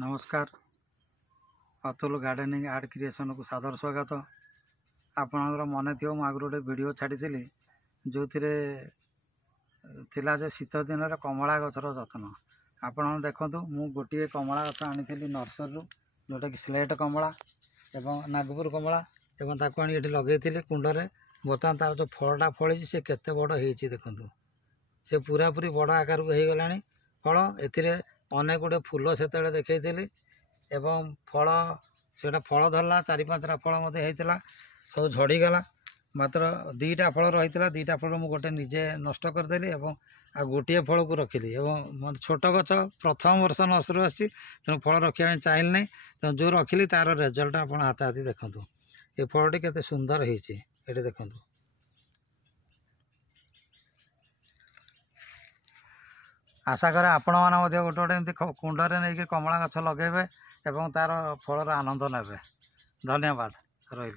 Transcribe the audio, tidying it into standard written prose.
नमस्कार Atul gardening art creation को सादर स्वागत। आपणकर मन थी मुझे आगु गोटे वीडियो छाड़ी जो थिला जे शीत दिन में कमला गचर जत्न आपण देखूँ मु गोटे कमला गच आनी नर्सरी जोटा कि स्लेट कमला एवं नागपुर कमला एवं ताको आनी लगे कुंडरे। बर्तमान तार जो फलटा फली से केते बड़ होती देखूँ से पूरा पूरी बड़ आकार को हो गला फल ए अनेक गुड़े फूल से देखी एवं फल से फल धरला 4-5टा फल मत होता सब झड़ीगला। मात्र 2टा फल रही है। 2टा फल मुझे गोटे निजे नष्ट करदेली एवं आ गोटे फल को रखिली एवं छोट गच प्रथम वर्ष नर्सरी आसी तेणु फल रखा चाहिए ना तेणु जो रखिली तार रिजल्ट आप हाथ हाथी देखूँ ये फलटी केते सुंदर होती देखूँ। आशा करे आपण मैंने गोटे गोटे एमती कुंडरे नहीं कमला गछ लगे एवं तार फलर आनंद नेबे। धन्यवाद रही।